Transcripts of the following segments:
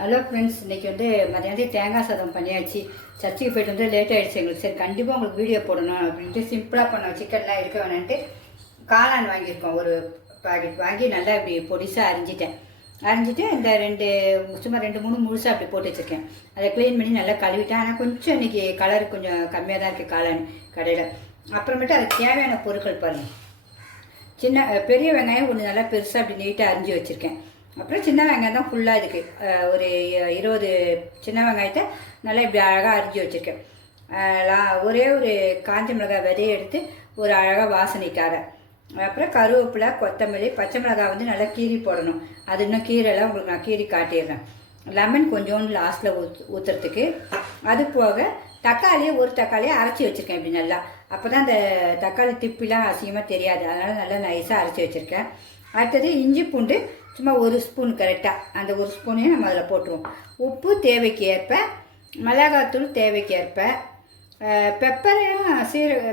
Hello friends, இன்றைக்கி மதியானத்துக்கு தேங்காய் சாதம் பண்ணியாச்சு. சர்ச்சுக்கு போய்ட்டு லேட் ஆகிடுச்சு எங்களுக்கு. சரி, கண்டிப்பாக உங்களுக்கு வீடியோ போடணும் அப்படின்ட்டு சிம்பிளாக பண்ணோம். சிக்கன்லாம் இருக்க வேணான்ட்டு காளான் வாங்கியிருக்கோம். ஒரு பாக்கெட் வாங்கி நல்லா இப்படி பொடிசாக அரிஞ்சிட்டு இந்த சும்மா 2-3 முழுசாக அப்படி போட்டு வச்சுருக்கேன். அதை க்ளீன் பண்ணி நல்லா கழுவிட்டேன். ஆனால் கொஞ்சம் இன்றைக்கி கலர் கொஞ்சம் கம்மியாக தான் இருக்குது காளான் கடையில். அப்புறமேட்டு அதுக்கு தேவையான பொருட்கள் பாருங்கள். பெரிய வெங்காயம் ஒன்று நல்லா பெருசாக அப்படி நீட்டாக அரிஞ்சு வச்சுருக்கேன். அப்புறம் சின்ன வெங்காயம் தான் ஃபுல்லாக இருக்குது. ஒரு 20 சின்ன வெங்காயத்தை நல்லா இப்படி அழகாக அரிஞ்சு வச்சுருக்கேன். ஒரே ஒரு காஞ்ச மிளகாய் விதையை எடுத்து ஒரு அழகாக வாசனைக்காக. அப்புறம் கருவேப்பிலை, கொத்தமல்லி, பச்சை மிளகாய் நல்லா கீரி போடணும். அது இன்னும் கீரைலாம் உங்களுக்கு நான் கீரி காட்டிடுறேன். லெமன் கொஞ்சோண்டு லாஸ்ட்டில் ஊற்றுறதுக்கு. அது போக ஒரு தக்காளியை அரைச்சி வச்சுருக்கேன் இப்படி நல்லா. அப்போ தான் அந்த தக்காளி திப்பிலாம் அசிங்கமாக தெரியாது. அதனால் நல்லா நைஸாக அரைச்சி வச்சுருக்கேன். அடுத்தது இஞ்சி பூண்டு சும்மா 1 ஸ்பூன் கரெக்டாக. அந்த 1 ஸ்பூனையும் நம்ம அதில் போட்டுருவோம். உப்பு தேவைக்கு ஏற்ப, மிளகாத்தூள் தேவைக்கு ஏற்ப, பெப்பரையும்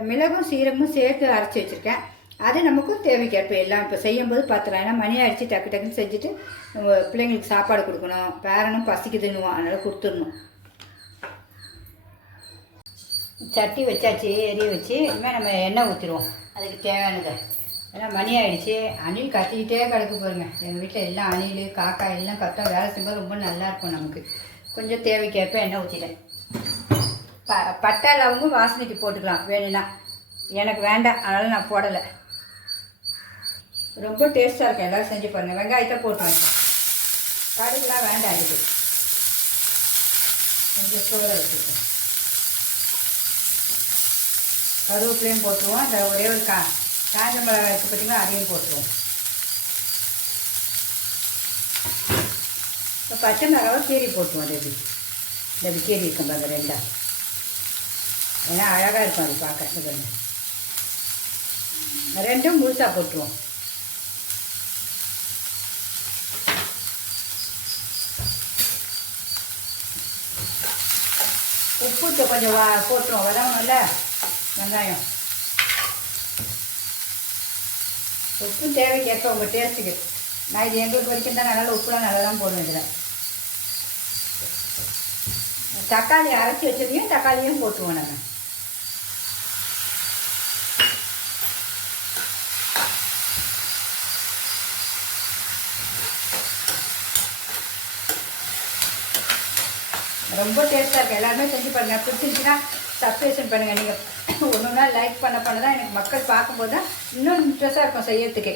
மிளகும் சீரகமும் சேர்த்து அரைச்சி வச்சுருக்கேன். அது நமக்கும் தேவைக்கு ஏற்ப எல்லாம் இப்போ செய்யும்போது பார்த்துக்கலாம். ஏன்னா மணி அடித்து டக்குன்னு செஞ்சுட்டு பிள்ளைங்களுக்கு சாப்பாடு கொடுக்கணும். பேரனும் பசிக்குதுன்னுவோம், அதனால் கொடுத்துடணும். சட்டி வச்சாச்சு, எரிய வச்சு இனிமேல் நம்ம எண்ணெய் ஊற்றிடுவோம். அதுக்கு தேவையானதை. ஏன்னா மணி ஆகிடுச்சு. அணில் கத்திக்கிட்டே கிடக்கு பாருங்க. எங்கள் வீட்டில் எல்லாம் அணில் காக்கா எல்லாம் கத்தம். வேலை செய்யும்போது ரொம்ப நல்லாயிருக்கும் நமக்கு. கொஞ்சம் தேவைக்கேற்ப எண்ணெய் ஊற்றிட்டேன். பட்டை லவங்கம் வாசனைக்கு போட்டுக்கலாம் வேணும்னா. எனக்கு வேண்டாம், அதனால் நான் போடலை. ரொம்ப டேஸ்ட்டாக இருக்கும். எல்லோரும் செஞ்சு பாருங்கள். வெங்காயத்தை போட்டு வைப்பேன். கடுகுலாம் வேண்டாம். இதுக்கு கொஞ்சம் சூழலை வச்சுருக்கேன். கருவேப்பிலையும் போட்டுருவோம். அந்த ஒரே ஒரு காஞ்ச மிளகாய் இருக்குது பார்த்திங்கன்னா, அதையும் போட்டுருவோம். இப்போ பச்சை மிளகாவை கீரி போட்டுருவோம். அது எப்படி கீரி இருக்கும் பாருங்க ரெண்டா. ஏன்னா அழகாக இருக்கும் அது பார்க்க. இது பாருங்க, ரெண்டும் முழுசாக போட்டுருவோம். உப்பு கொஞ்சம் போட்டுருவோம். வதங்கணும்ல வெங்காயம். உப்பு தேவைக்கு ஏற்ப உங்கள் டேஸ்ட்டுக்கு. நான் இது எங்களுக்கு வரைக்கும் தான் நல்லா உப்புலாம் நல்லா தான் போடுவேன். இதில் தக்காளி அரைச்சி வச்சதையும் தக்காளியும் போட்டுருவோம் நம்ம. ரொம்ப டேஸ்ட்டாக இருக்குது. எல்லாருமே செஞ்சு பாருங்கள். பிடிச்சிருந்துச்சுன்னா சப்ஸ்கிரைப் பண்ணுங்கள். நீங்கள் ஒன்று லைக் பண்ண தான் எனக்கு மக்கள் பார்க்கும்போது தான் இன்னும் இன்ட்ரெஸ்ட்டாக இருக்கும் செய்யறதுக்கு.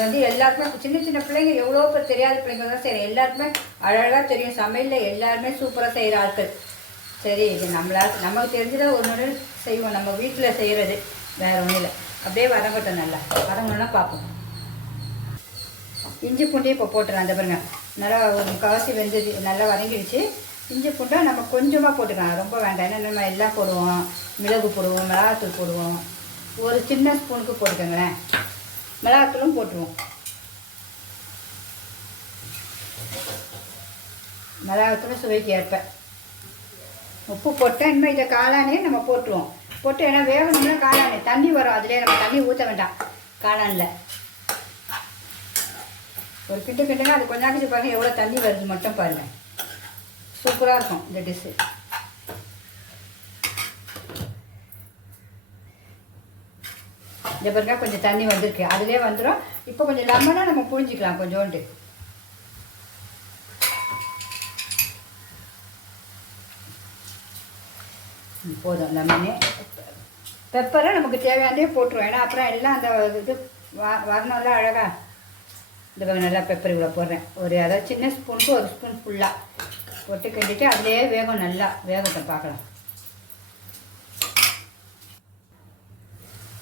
இது எல்லாருக்குமே சின்ன பிள்ளைங்க, எவ்வளோ பேர் தெரியாத பிள்ளைங்க தான் சரி, எல்லாருக்குமே அழகாக தெரியும். சமையலில் எல்லாருமே சூப்பராக செய்கிற ஆட்கள். சரி, இது நமக்கு தெரிஞ்சதை ஒன்று செய்வோம். நம்ம வீட்டில் செய்கிறது வேறு ஒன்றும் இல்லை. அப்படியே வதங்கட்டும். நல்லா வதங்கணும்னா பார்ப்போம். இஞ்சி பூண்டையும் இப்போ போட்டுறேன். அந்த பாருங்க, நல்லா ஒரு முக்கால்வாசி வெந்தது, நல்லா வதங்கிடுச்சு. இஞ்சி பூண்டை நம்ம கொஞ்சமாக போட்டுக்கலாம், ரொம்ப வேண்டாம். ஏன்னா நம்ம எல்லாம் போடுவோம். மிளகு போடுவோம், மிளகாத்தூள் போடுவோம். ஒரு சின்ன ஸ்பூனுக்கு போட்டுக்கோங்களேன். மிளகாத்தூளும் போட்டுருவோம். மிளகாத்தூளும் சுவைக்கு ஏற்ப. உப்பு போட்டேன். இன்னும் இதை காளானே நம்ம போட்டுருவோம். போட்டு ஏன்னா வேகணும்னா காளானே தண்ணி வரும். அதிலே நம்ம தண்ணி ஊற்ற வேண்டாம். காளானில் ஒரு கிண்டுங்க. அது கொஞ்சம் ஆகிச்சு பாருங்கள், எவ்வளோ தண்ணி வருது மட்டும் பாருங்கள். சூப்பராக இருக்கும் இந்த டிஷ்ஷு. இந்த பாருங்க, கொஞ்சம் தண்ணி வந்திருக்கு. அதிலே வந்துடும். இப்போ கொஞ்சம் லெமனாக நம்ம புழிஞ்சிக்கலாம் கொஞ்சோண்டு. போதும் லெமனே. பெப்பரை நமக்கு தேவையானதே போட்டுருவோம். ஏன்னா அப்புறம் எல்லாம் அந்த இது வரணும்ல அழகாக. இந்த பாருங்க, நல்லா பெப்பர் இவ்வளோ போடுறேன். அதாவது சின்ன ஸ்பூனுக்கு 1 ஸ்பூன் ஃபுல்லாக போட்டு கிண்டிட்டு அதிலே வேகம் நல்லா வேகட்டும் பார்க்கலாம்.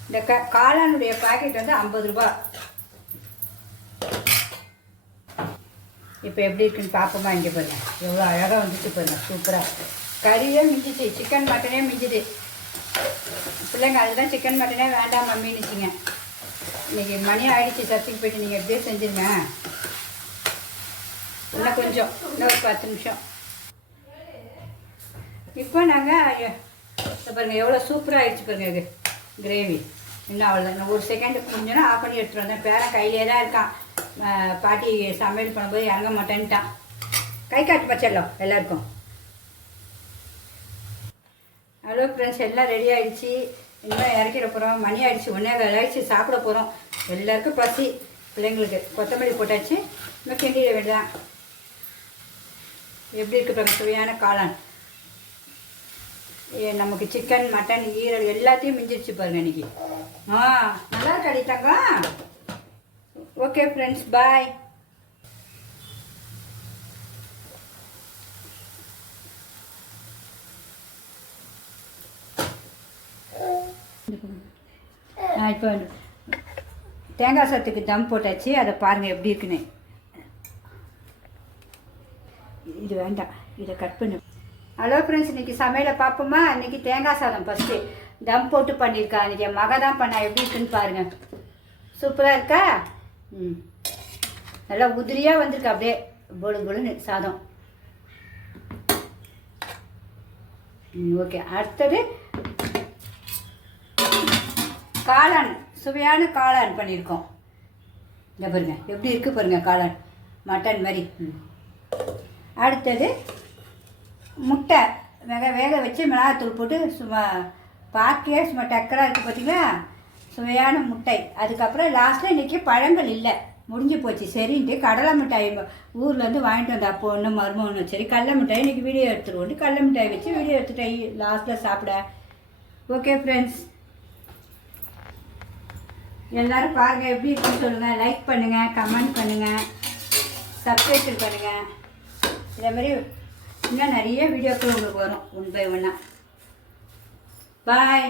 இந்த காளானுடைய பாக்கெட் 50 ரூபா. இப்போ எப்படி இருக்குன்னு பார்ப்போமா? இங்கே பாருங்க, எவ்வளோ அழகாக வந்துச்சு பாருங்க. சூப்பராக கறியே மிஞ்சிச்சு, சிக்கன் மட்டனே மிஞ்சுது. பிள்ளைங்க அதுதான் சிக்கன் மட்டனே வேண்டாம் மம்மின்னுச்சிங்க. இன்றைக்கி மணி ஆகிடுச்சு. சர்ச்சுக்கு போய்ட்டு நீங்கள் எப்படியே செஞ்சுருங்க. இன்னும் கொஞ்சம், இன்னும் ஒரு 10 நிமிஷம். இப்போ நாங்கள் பாருங்கள் எவ்வளோ சூப்பராக ஆகிடுச்சு பாருங்க. இது கிரேவி இன்னும் அவ்வளோதான். ஒரு செகண்டுக்கு முடிஞ்சோன்னா ஆஃப் பண்ணி எடுத்துகிட்டு வந்தேன். பேரன் கையிலே தான் இருக்கான். பாட்டி சமையல் பண்ணும்போது இறங்க மாட்டேன்ட்டான். கை காட்டு பச்சைலாம் எல்லாருக்கும். ஹலோ ஃப்ரெண்ட்ஸ், எல்லாம் ரெடி ஆகிடுச்சு. இன்னும் இறக்கிட போகிறோம். மணி ஆகிடுச்சு, 1:15 ஆகிடுச்சு. சாப்பிட போகிறோம். எல்லாருக்கும் பசி. பிள்ளைங்களுக்கு கொத்தமல்லி போட்டாச்சு. இன்னும் கிண்டிட வேண்டாம். எப்படி இருக்குது பாருங்க சுவையான காளான். நமக்கு சிக்கன் மட்டன் ஈரல் எல்லாத்தையும் மிஞ்சிருச்சு பாருங்க இன்னைக்கு. நல்லா கிடைத்தாங்க. ஓகே ஃப்ரெண்ட்ஸ், பாய். இப்போ தேங்காய் சாத்துக்கு தம் போட்டாச்சு. அதை பாருங்கள் எப்படி இருக்குன்னு. இது வேண்டாம், இதை கட் பண்ணு. ஹலோ ஃப்ரெண்ட்ஸ், இன்றைக்கி சமையலை பார்ப்போமா? இன்றைக்கி தேங்காய் சாதம் ஃபஸ்ட்டு தம் போட்டு பண்ணியிருக்கா. இன்றைக்கி என் மக தான் பண்ணா. எப்படி இருக்குன்னு பாருங்கள். சூப்பராக இருக்கா? நல்லா உதிரியாக வந்திருக்கு. அப்படியே பொழு பொழுன்னு சாதம். ஓகே, அடுத்தது காளான். சுவையான காளான் பண்ணியிருக்கோம். இந்த பாருங்க எப்படி இருக்குது பாருங்கள் காளான். மட்டன் மாதிரி. அடுத்தது முட்டை வேக வச்சு மிளகாத்தூள் போட்டு சும்மா பார்க்கவே சும்மா டக்கராக இருக்குது பார்த்தீங்களா? சுவையான முட்டை. அதுக்கப்புறம் லாஸ்ட்டில் இன்றைக்கி பழங்கள் இல்லை, முடிஞ்சு போச்சு. சரின்ட்டு கடலை மிட்டாய் ஊர்லேருந்து வாங்கிட்டு வந்தா அப்போ ஒன்று மருமகன்னு. சரி கடலை மிட்டாய் இன்றைக்கி வீடியோ எடுத்துருவோம். கடலை மிட்டாய் வச்சு வீடியோ எடுத்துட்டேன் லாஸ்ட்டில் சாப்பிட. ஓகே ஃப்ரெண்ட்ஸ், எல்லோரும் பாருங்கள் எப்படி இருக்குன்னு சொல்லுங்கள். லைக் பண்ணுங்கள், கமெண்ட் பண்ணுங்கள், சப்ஸ்கிரைப் பண்ணுங்கள். இதே மாதிரி இன்னும் நிறைய வீடியோக்கள் உங்களுக்கு வரும் 1 by 1. பாய்.